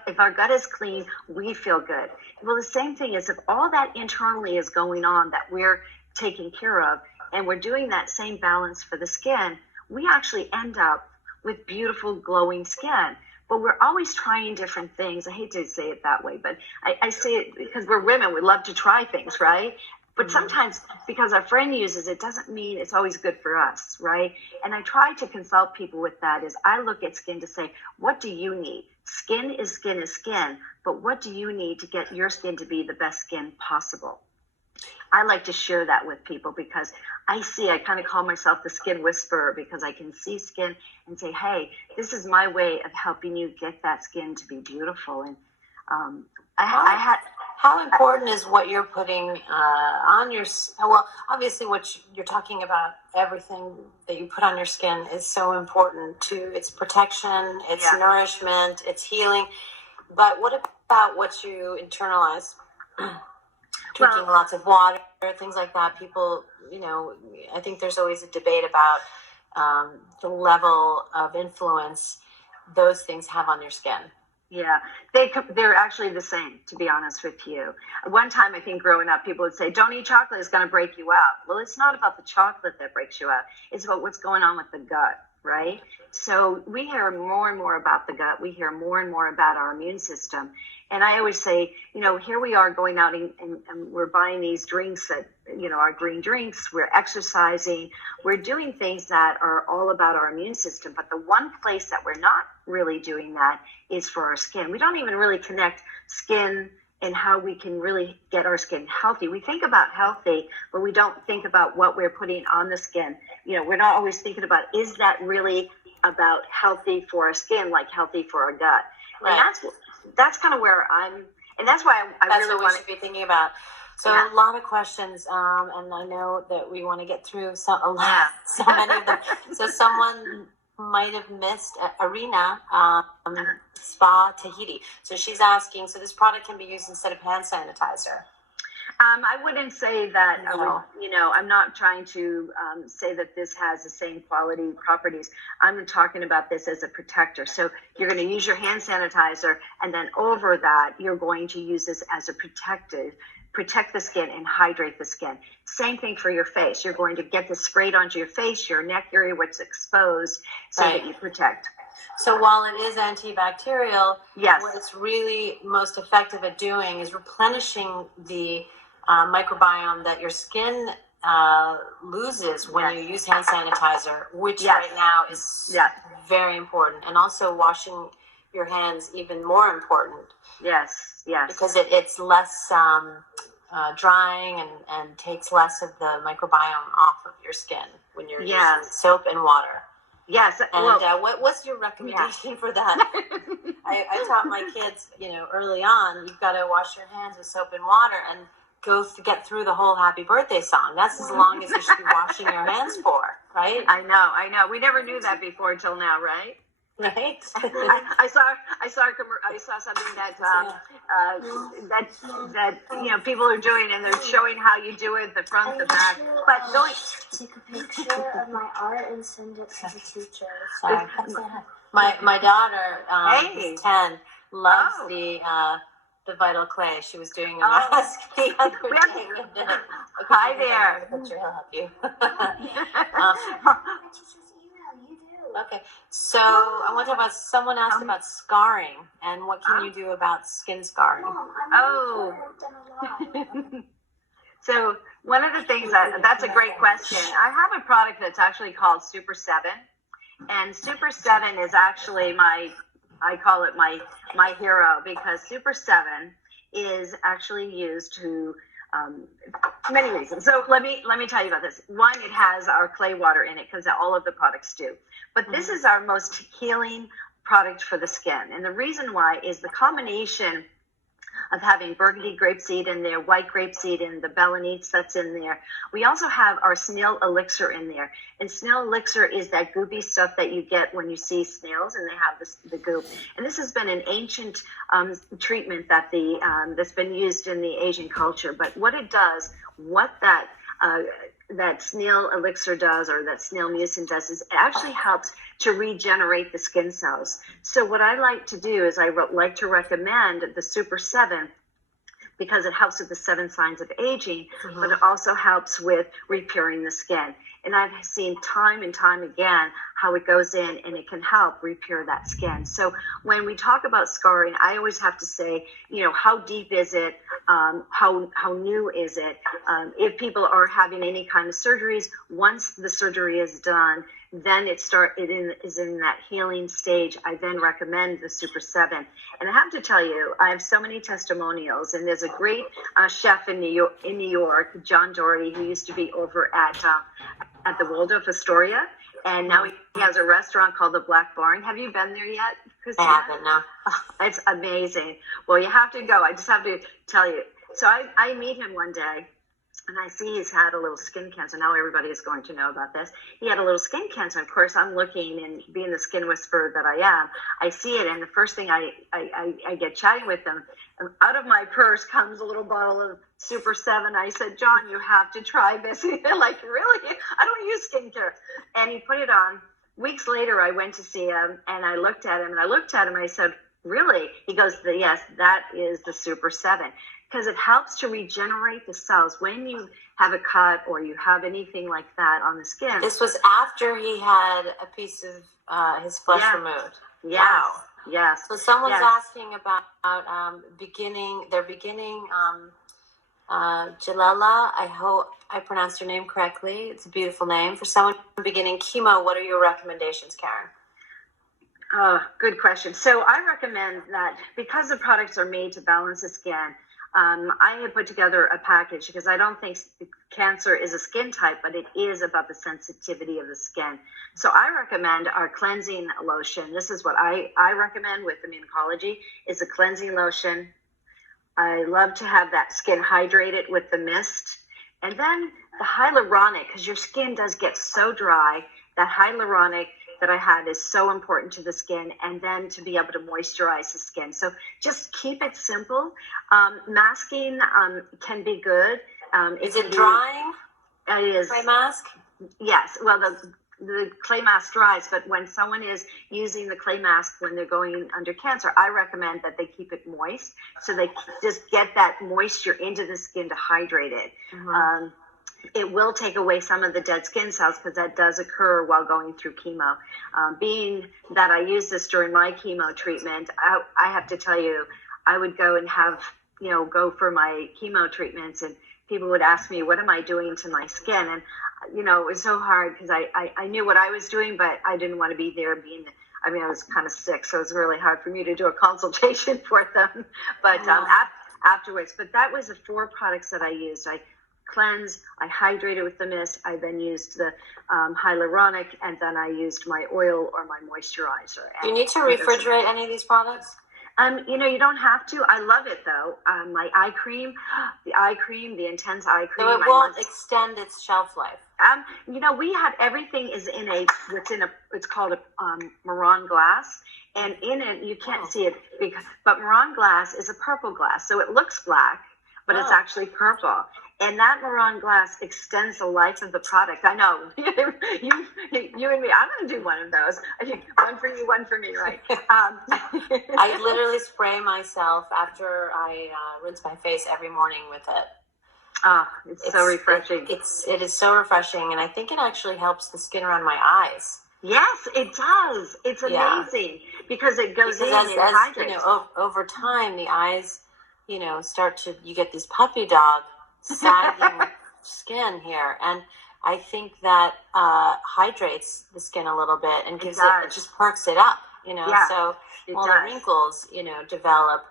If our gut is clean, we feel good. Well, the same thing is if all that internally is going on that we're taking care of, and we're doing that same balance for the skin, we actually end up with beautiful glowing skin. But we're always trying different things. I hate to say it that way, but I say it because we're women. We love to try things, right? But sometimes because our friend uses it doesn't mean it's always good for us, right? And I try to consult people with that is I look at skin to say, what do you need? Skin is skin, but what do you need to get your skin to be the best skin possible? I like to share that with people because I kind of call myself the skin whisperer because I can see skin and say, hey, this is my way of helping you get that skin to be beautiful. And how important is what you're putting on your, well, obviously what you're talking about, everything that you put on your skin is so important to its protection, its nourishment, its healing. But what about what you internalize? Drinking lots of water, things like that. People, I think there's always a debate about the level of influence those things have on your skin. Yeah, they're actually the same, to be honest with you. One time, I think growing up, people would say, don't eat chocolate, it's going to break you out. Well, it's not about the chocolate that breaks you out. It's about what's going on with the gut, right? So we hear more and more about the gut. We hear more and more about our immune system. And I always say, here we are going out and we're buying these drinks that, our green drinks, we're exercising, we're doing things that are all about our immune system. But the one place that we're not really doing that is for our skin. We don't even really connect skin and how we can really get our skin healthy. We think about healthy, but we don't think about what we're putting on the skin. We're not always thinking about, is that really about healthy for our skin, like healthy for our gut? Right. And that's kind of where and that's why I that's really what we should be thinking about. So a lot of questions, and I know that we want to get through so many of them. So someone might have missed Arena Spa Tahiti. So she's asking, so this product can be used instead of hand sanitizer? I wouldn't say that. No. I'm not trying to say that this has the same quality properties. I'm talking about this as a protector. So you're going to use your hand sanitizer, and then over that, you're going to use this as a protect the skin and hydrate the skin. Same thing for your face. You're going to get this sprayed onto your face, your neck area, what's exposed, so that you protect. So while it is antibacterial, yes, what it's really most effective at doing is replenishing the microbiome that your skin loses when you use hand sanitizer, which right now is very important. And also washing your hands, even more important. Yes. Because it's less drying and takes less of the microbiome off of your skin when you're using soap and water. Yes. And what's your recommendation for that? I taught my kids, early on, you've got to wash your hands with soap and water and get through the whole happy birthday song. That's as long as you should be washing your hands for, right? I know. We never knew that before until now, right? Right? I saw something that people are doing, and they're showing how you do it, the front, the back. But going take a picture of my art and send it to the teacher. Sorry. My daughter, who's 10, loves the Vital Clay. She was doing a mask the other day. Hi there. Picture, he'll help you. Okay, so I want to talk about, someone asked about scarring, and what can you do about skin scarring? So one of the things that's a great question. I have a product that's actually called Super 7, and Super 7 is actually I call it my hero, because Super 7 is actually used to many reasons. So let me tell you about this. One, it has our clay water in it, because all of the products do. But this is our most healing product for the skin. And the reason why is the combination of having burgundy grapeseed in there, white grapeseed, and the belemnites that's in there. We also have our snail elixir in there. And snail elixir is that goopy stuff that you get when you see snails and they have the goop. And this has been an ancient treatment that that's been used in the Asian culture. But what it does, what that snail elixir does, or that snail mucin does, is it actually helps to regenerate the skin cells. So what I like to do is I like to recommend the Super 7, because it helps with the 7 signs of aging, but it also helps with repairing the skin. And I've seen time and time again how it goes in and it can help repair that skin. So when we talk about scarring, I always have to say, how deep is it? How new is it? If people are having any kind of surgeries, once the surgery is done, then it is in that healing stage. I then recommend the Super 7. And I have to tell you, I have so many testimonials, and there's a great chef in New York, John Dougherty, who used to be over at the Waldorf Astoria, and now he has a restaurant called the Black Barn. Have you been there yet, Christina? I haven't, no. It's amazing. Well, you have to go. I just have to tell you. So I meet him one day, and I see he's had a little skin cancer. Now everybody is going to know about this. He had a little skin cancer. Of course, I'm looking, and being the skin whisperer that I am, I see it, and the first thing I get chatting with him, out of my purse comes a little bottle of Super 7. I said, John, you have to try this. And they're like, really? I don't use skincare. And he put it on. Weeks later, I went to see him, and I looked at him, and I said, really? He goes, yes, that is the Super 7. Because it helps to regenerate the cells when you have a cut or you have anything like that on the skin. This was after he had a piece of his flesh removed. Yes. Wow. Yes. So someone's asking about beginning Jalala. I hope I pronounced your name correctly. It's a beautiful name. For someone beginning chemo, what are your recommendations, Karen? Oh, good question. So I recommend that, because the products are made to balance the skin, I have put together a package, because I don't think cancer is a skin type, but it is about the sensitivity of the skin. So I recommend our cleansing lotion. This is what I recommend with Ecology, is a cleansing lotion. I love to have that skin hydrated with the mist. And then the hyaluronic, because your skin does get so dry, that hyaluronic that I had is so important to the skin, and then to be able to moisturize the skin. So just keep it simple. Masking can be good. Is it drying? It is. Clay mask? Yes. Well, the clay mask dries, but when someone is using the clay mask when they're going under cancer, I recommend that they keep it moist, so they just get that moisture into the skin to hydrate it. It will take away some of the dead skin cells, because that does occur while going through chemo. Being that I use this during my chemo treatment, I have to tell you, I would go and go for my chemo treatments, and people would ask me, what am I doing to my skin? And, it was so hard, because I knew what I was doing, but I didn't want to be there I was kind of sick, so it was really hard for me to do a consultation for them. But afterwards, but that was the 4 products that I used. I cleanse, I hydrated with the mist, I then used the hyaluronic, and then I used my oil or my moisturizer. Do you need to refrigerate any of these products? You don't have to. I love it though. My eye cream, the intense eye cream. So it won't extend its shelf life. We had everything is in it's called a Maron glass, and in it you can't see it but Maron glass is a purple glass, so it looks black, but it's actually purple. And that Maron glass extends the life of the product. I know you and me. I'm going to do one of those. I think one for you, one for me, right? I literally spray myself after I rinse my face every morning with it. It's so refreshing. It is so refreshing, and I think it actually helps the skin around my eyes. Yes, it does. It's amazing because it goes in and hydrates. Over time, the eyes, you get these puppy dog sagging skin here, and I think that hydrates the skin a little bit and it just perks it up, so the wrinkles, develop.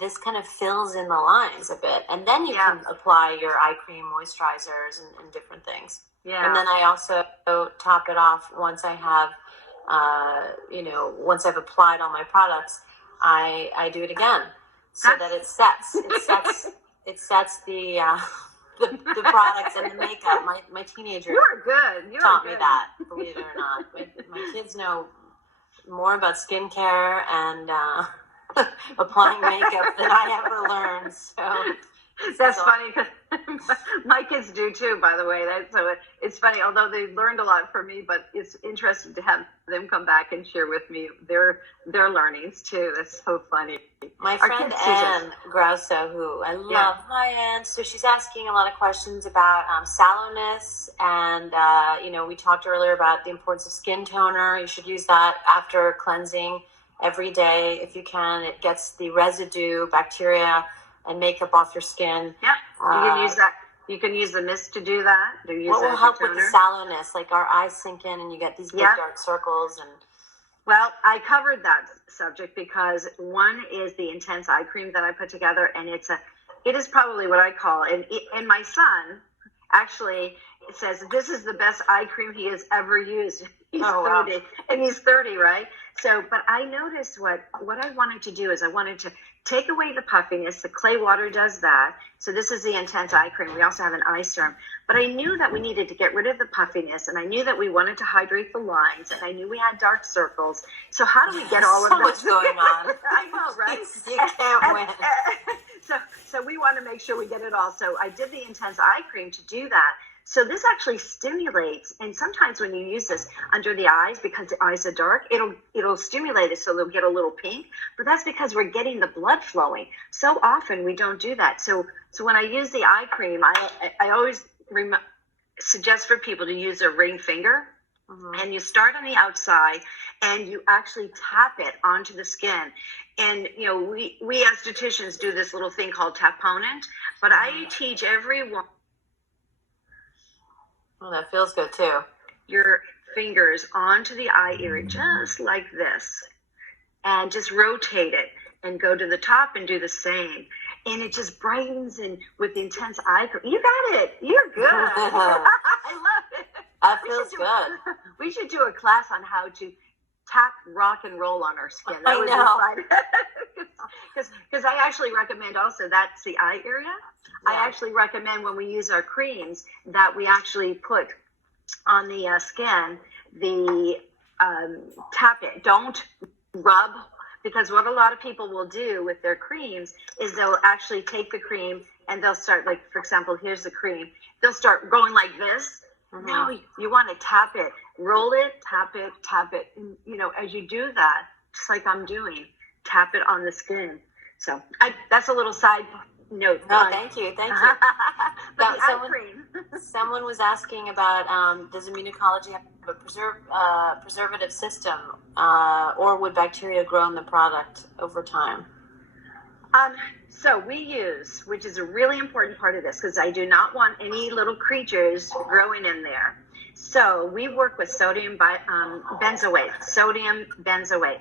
This kind of fills in the lines a bit, and then you can apply your eye cream, moisturizers, and different things. Yeah. And then I also top it off once I have, once I've applied all my products, I do it again so that it sets the products and the makeup. My teenager taught me that, believe it or not. My kids know more about skincare and applying makeup than I ever learned. So that's funny because my kids do too, by the way. It's funny, although they learned a lot from me, but it's interesting to have them come back and share with me their learnings too. That's so funny. My friend Anne Grosso, who I love, hi Anne. So she's asking a lot of questions about sallowness, and we talked earlier about the importance of skin toner. You should use that after cleansing every day if you can. It gets the residue, bacteria, and makeup off your skin. Yeah, you can use that. You can use the mist to do that. What will help with the sallowness? Like our eyes sink in and you get these big dark circles. Well, I covered that subject because one is the intense eye cream that I put together, and it is probably what I call, and my son actually says this is the best eye cream he has ever used. He's 30, and he's 30, right? So, but I noticed what I wanted to do is I wanted to take away the puffiness. The clay water does that. So this is the intense eye cream. We also have an eye serum. But I knew that we needed to get rid of the puffiness, and I knew that we wanted to hydrate the lines, and I knew we had dark circles. So how do we get all of that? So much going on. I know, right? You can't win. So we want to make sure we get it all. So I did the intense eye cream to do that. So this actually stimulates, and sometimes when you use this under the eyes, because the eyes are dark, it'll stimulate it so they'll get a little pink. But that's because we're getting the blood flowing. So often we don't do that. So when I use the eye cream, I always suggest for people to use a ring finger, and you start on the outside, and you actually tap it onto the skin. And we as estheticians do this little thing called taponent, but I teach everyone. Well, that feels good too. Your fingers onto the eye area, just like this, and just rotate it and go to the top and do the same. And it just brightens and with intense eye cream. You got it. You're good. I love it. That feels good. We should do a class on how to tap rock and roll on our skin. That would be fun. Because I actually recommend also, that's the eye area. Yeah. I actually recommend when we use our creams that we actually put on the skin the tap it. Don't rub, because what a lot of people will do with their creams is they'll actually take the cream and they'll start, like, for example, here's the cream. They'll start going like this. No, you want to tap it, roll it, tap it, tap it. And, as you do that, just like I'm doing, tap it on the skin. So that's a little side note. Oh, thank you. But someone was asking about does Immunology have a preservative system, or would bacteria grow in the product over time? So we use, which is a really important part of this, because I do not want any little creatures growing in there. So we work with sodium benzoate.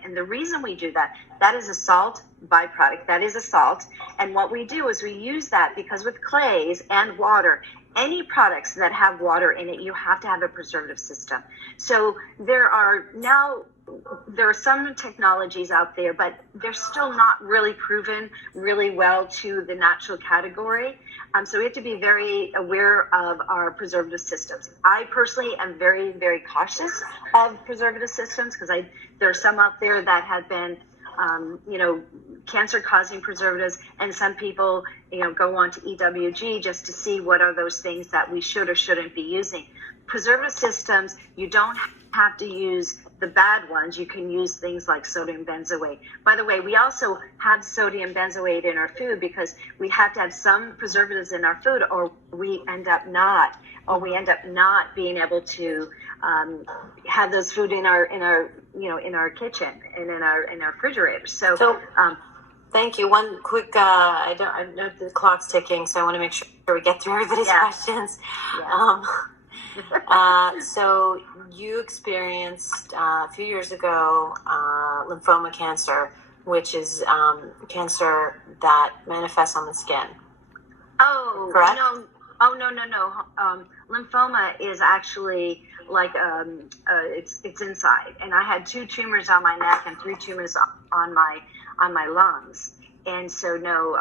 And the reason we do that is a salt byproduct. That is a salt. And what we do is we use that because with clays and water, any products that have water in it, you have to have a preservative system. So there are now there are some technologies out there, but they're still not really proven really well to the natural category. So we have to be very aware of our preservative systems. I personally am very, very cautious of preservative systems because there are some out there that have been, cancer-causing preservatives, and some people, go on to EWG just to see what are those things that we should or shouldn't be using. Preservative systems, you don't have to use the bad ones. You can use things like sodium benzoate. By the way, we also have sodium benzoate in our food because we have to have some preservatives in our food, or we end up not being able to have those food in our kitchen and in our refrigerator. So thank you. One quick, I know the clock's ticking, so I want to make sure we get through everybody's questions. Yeah. So you experienced a few years ago lymphoma cancer, which is cancer that manifests on the skin. Oh, correct? No. Oh, no. Lymphoma is actually like it's inside, and I had 2 tumors on my neck and 3 tumors on my lungs, and so no,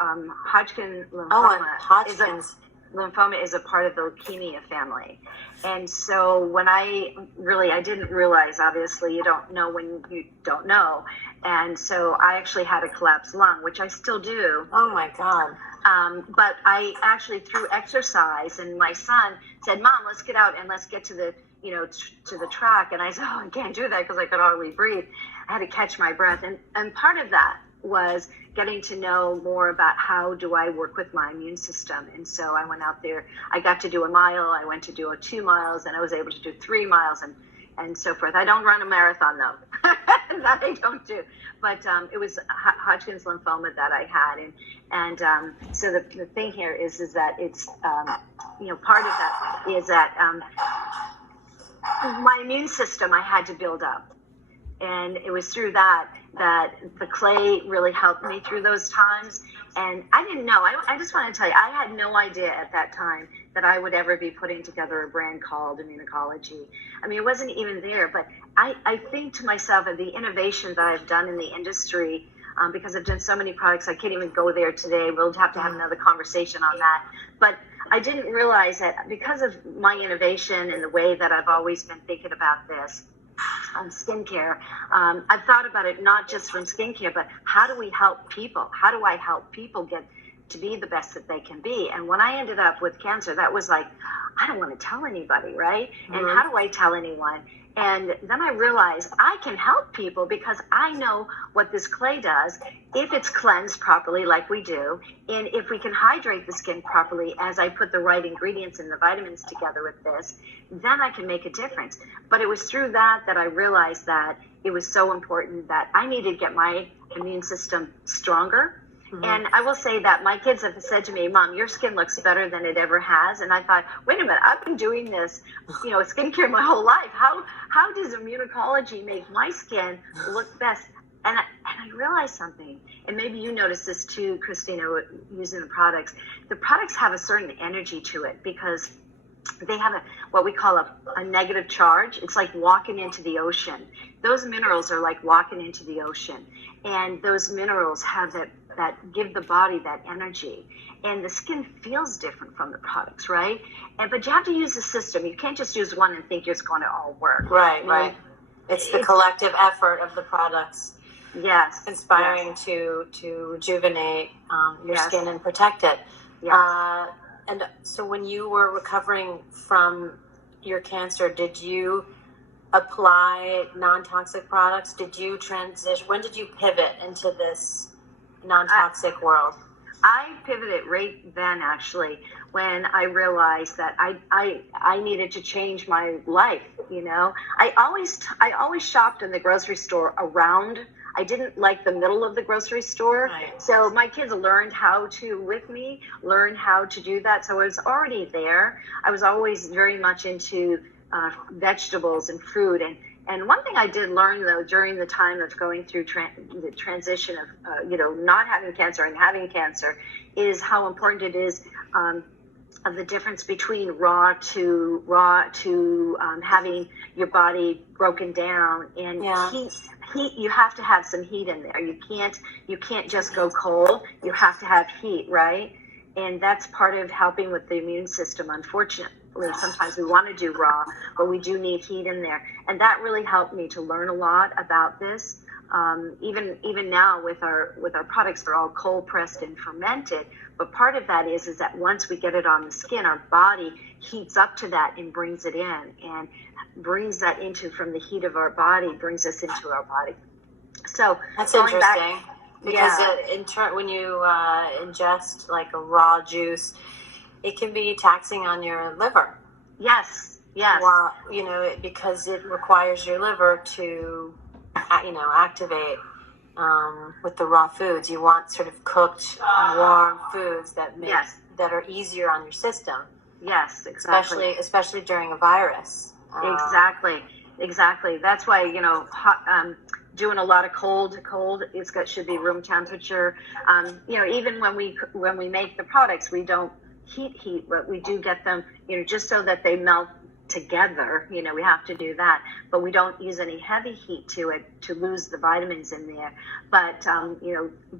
Hodgkin lymphoma. Lymphoma is a part of the leukemia family. And so when I didn't realize, obviously you don't know when you don't know. And so I actually had a collapsed lung, which I still do. Oh my God. But I actually, through exercise, and my son said, Mom, let's get out and let's get to the, to the track. And I said, I can't do that because I could hardly breathe. I had to catch my breath. And part of that was getting to know more about how do I work with my immune system. And so I went out there. I got to do a mile. I went to do 2 miles, and I was able to do 3 miles and so forth. I don't run a marathon though. That I don't do. But it was Hodgkin's lymphoma that I had, and so the thing here is that it's part of that is that my immune system I had to build up. And it was through that the clay really helped me through those times. And I didn't know. I just want to tell you, I had no idea at that time that I would ever be putting together a brand called Ecology. I mean, it wasn't even there. But I think to myself of the innovation that I've done in the industry, because I've done so many products, I can't even go there today. We'll have to have another conversation on that. But I didn't realize that because of my innovation and the way that I've always been thinking about this, skincare. I've thought about it not just from skincare, but how do we help people? How do I help people get to be the best that they can be? And when I ended up with cancer, that was like, I don't want to tell anybody, right? Mm-hmm. And how do I tell anyone? And then I realized I can help people because I know what this clay does if it's cleansed properly like we do, and if we can hydrate the skin properly as I put the right ingredients and the vitamins together with this, then I can make a difference. But it was through that I realized that it was so important that I needed to get my immune system stronger. Mm-hmm. And I will say that my kids have said to me, Mom, your skin looks better than it ever has. And I thought, wait a minute, I've been doing this, skincare my whole life. How does Ecology make my skin look best? And I realized something, and maybe you noticed this too, Christina, using the products. The products have a certain energy to it because they have what we call a negative charge. It's like walking into the ocean. Those minerals are like walking into the ocean. And those minerals have that give the body that energy. And the skin feels different from the products, right? But you have to use the system. You can't just use one and think it's going to all work. Right. It's the collective effort of the products. Yes. Conspiring to rejuvenate your skin and protect it. Yes. And so when you were recovering from your cancer, did you apply non-toxic products? Did you transition? When did you pivot into this non-toxic world? I pivoted right then, actually, when I realized that I needed to change my life. I always shopped in the grocery store around. I didn't like the middle of the grocery store. Right. So my kids learned how to do that. So I was already there. I was always very much into vegetables and fruit. And one thing I did learn, though, during the time of going through the transition of, not having cancer and having cancer, is how important it is the difference between raw to having your body broken down, and heat. You have to have some heat in there. You can't just go cold. You have to have heat, right? And that's part of helping with the immune system. Unfortunately, sometimes we want to do raw, but we do need heat in there. And that really helped me to learn a lot about this. Even now with our products, they're all cold pressed and fermented. But part of that is that once we get it on the skin, our body heats up to that and brings it in, and brings that into, from the heat of our body, brings us into our body. So that's interesting. Because when you ingest like a raw juice, it can be taxing on your liver. Yes. Well, because it requires your liver to, activate with the raw foods. You want sort of cooked, warm foods that that are easier on your system. Yes, exactly. Especially during a virus. Exactly. That's why doing a lot of cold. Should be room temperature. Even when we make the products, we don't heat, but we do get them, just so that they melt together. We have to do that, but we don't use any heavy heat to it to lose the vitamins in there. But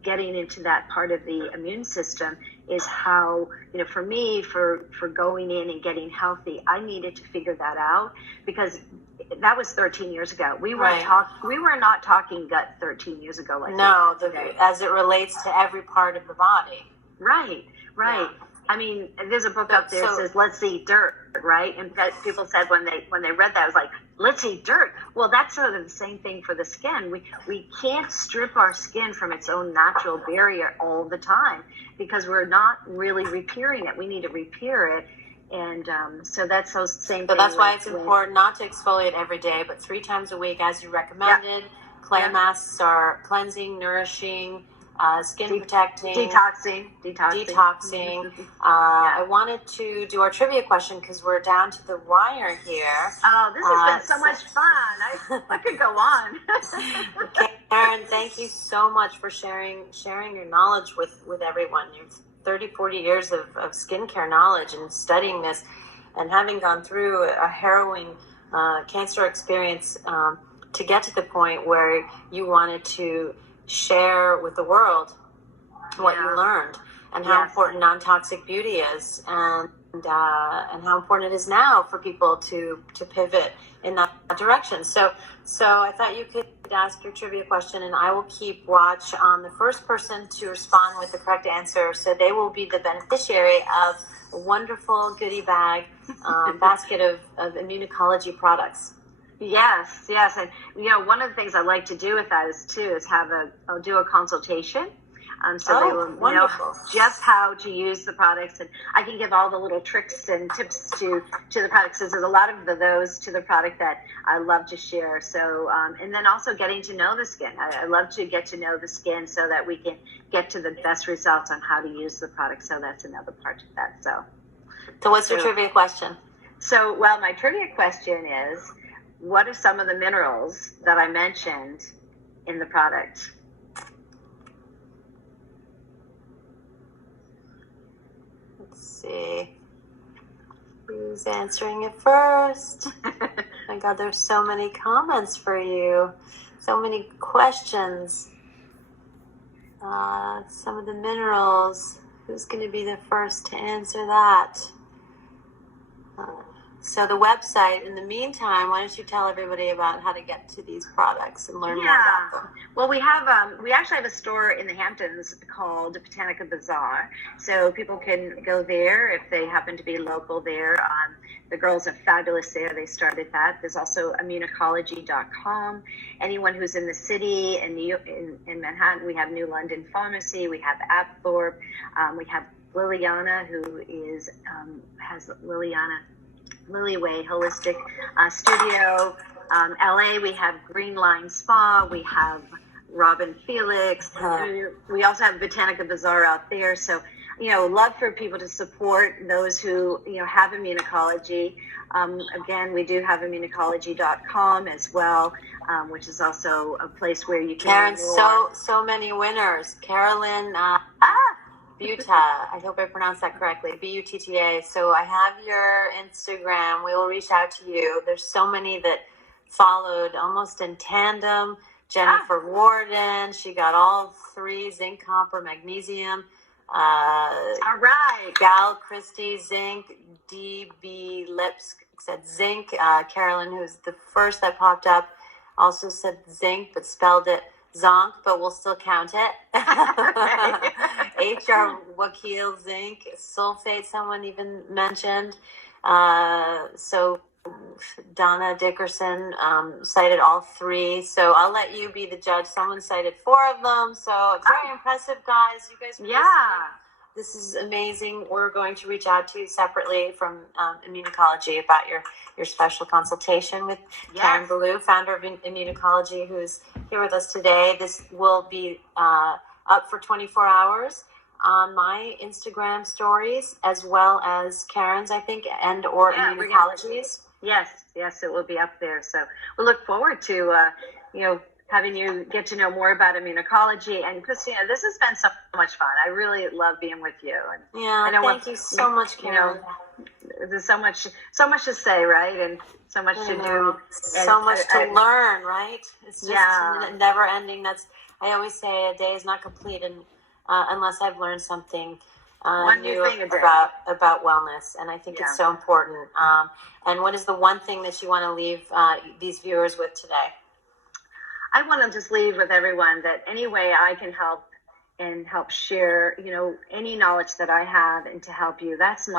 getting into that part of the immune system is how, for me, for going in and getting healthy, I needed to figure that out, because that was 13 years ago. We were not talking gut 13 years ago as it relates to every part of the body. Right. Yeah. I mean, there's a book up there that says, let's eat dirt, right? And people said when they read that, it was like, let's eat dirt. Well, that's sort of the same thing for the skin. We can't strip our skin from its own natural barrier all the time, because we're not really repairing it. We need to repair it. And so that's the same thing. So that's why it's important not to exfoliate every day, but 3 times a week, as you recommended. Clay masks are cleansing, nourishing, skin protecting, detoxing. I wanted to do our trivia question because we're down to the wire here. Oh, this has been so much fun. I could go on. Karen, thank you so much for sharing your knowledge with everyone. You've 30, 40 years of skincare knowledge and studying this, and having gone through a harrowing cancer experience to get to the point where you wanted to share with the world what you learned, and how important non-toxic beauty is, and how important it is now for people to pivot in that direction. So I thought you could ask your trivia question, and I will keep watch on the first person to respond with the correct answer. So they will be the beneficiary of a wonderful goodie bag basket of Immunology products. Yes. And, one of the things I like to do with that is I'll do a consultation. So they will know just how to use the products, and I can give all the little tricks and tips to the products. So there's a lot of those to the product that I love to share. So, and then also getting to know the skin. I love to get to know the skin so that we can get to the best results on how to use the product. So that's another part of that. So what's your trivia question? So, my trivia question is, what are some of the minerals that I mentioned in the product? Let's see. Who's answering it first? My God, there's so many comments for you. So many questions. Some of the minerals. Who's going to be the first to answer that? So the website, in the meantime, why don't you tell everybody about how to get to these products and learn more about them? Well, we actually have a store in the Hamptons called Botanica Bazaar. So people can go there if they happen to be local there. The girls are fabulous there. They started that. There's also Immunology.com. Anyone who's in the city, in Manhattan, we have New London Pharmacy. We have Apthorpe. We have Liliana, who has Lilyway Holistic Studio. LA, we have Green Line Spa. We have Robin Felix. We also have Botanica Bazaar out there. So, love for people to support those who, have Immunology. Again, we do have Immunology.com as well, which is also a place where you can. Karen, so many winners. Carolyn. I hope I pronounced that correctly. Butta. So I have your Instagram. We will reach out to you. There's so many that followed almost in tandem. Jennifer Warden, she got all 3, zinc, copper, magnesium. All right. Gal Christie, zinc. DB Lips said zinc. Carolyn, who's the first that popped up, also said zinc, but spelled it zonk, but we'll still count it. HR Wakil, zinc. Sulfate, someone even mentioned. So Donna Dickerson cited all 3. So I'll let you be the judge. Someone cited 4 of them. So it's very impressive, guys. You guys are listening. This is amazing. We're going to reach out to you separately from Immunology about your special consultation with Karen Ballou, founder of Immunology, who's here with us today. This will be up for 24 hours on my Instagram stories, as well as Karen's, I think, and or Immunology's. Yes, it will be up there. So we look forward to, having you get to know more about Immunology. And Christina, this has been so much fun. I really love being with you. And thank you so much, Karen. There's so much to say, right? And so much to do. So much to learn, right? It's just never ending. I always say a day is not complete unless I've learned something new about wellness. And I think it's so important. And what is the one thing that you want to leave these viewers with today? I want to just leave with everyone that any way I can help and help share, any knowledge that I have and to help you. That's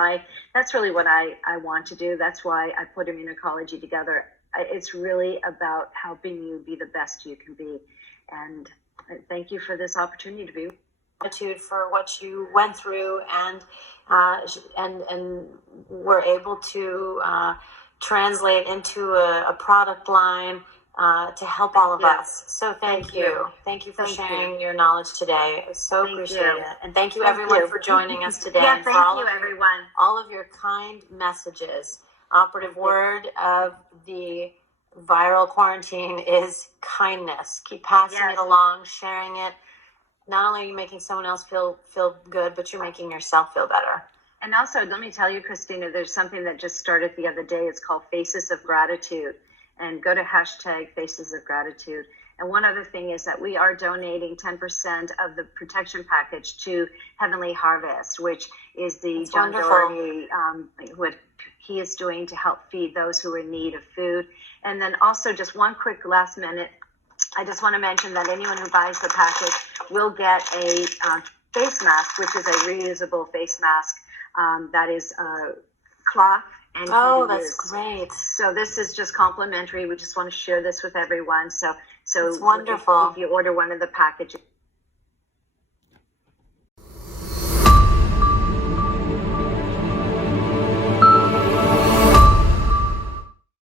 really what I want to do. That's why I put Immunology together. It's really about helping you be the best you can be. And thank you for this opportunity to be. Gratitude for what you went through and were able to translate into a product line to help all of us. So thank you. Thank you for sharing your knowledge today. I so appreciate it. And thank you everyone for joining us today. Thank you everyone. All of your kind messages. Operative word of the viral quarantine is kindness. Keep passing it along, sharing it. Not only are you making someone else feel good, but you're making yourself feel better. And also, let me tell you, Christina, there's something that just started the other day. It's called Faces of Gratitude. And go to #Faces of Gratitude. And one other thing is that we are donating 10% of the protection package to Heavenly Harvest, which is the John Dougherty, what he is doing to help feed those who are in need of food. And then also just one quick last minute, I just want to mention that anyone who buys the package will get a face mask, which is a reusable face mask that is cloth. And that's great. So this is just complimentary. We just want to share this with everyone. So it's wonderful. If you order one of the packages,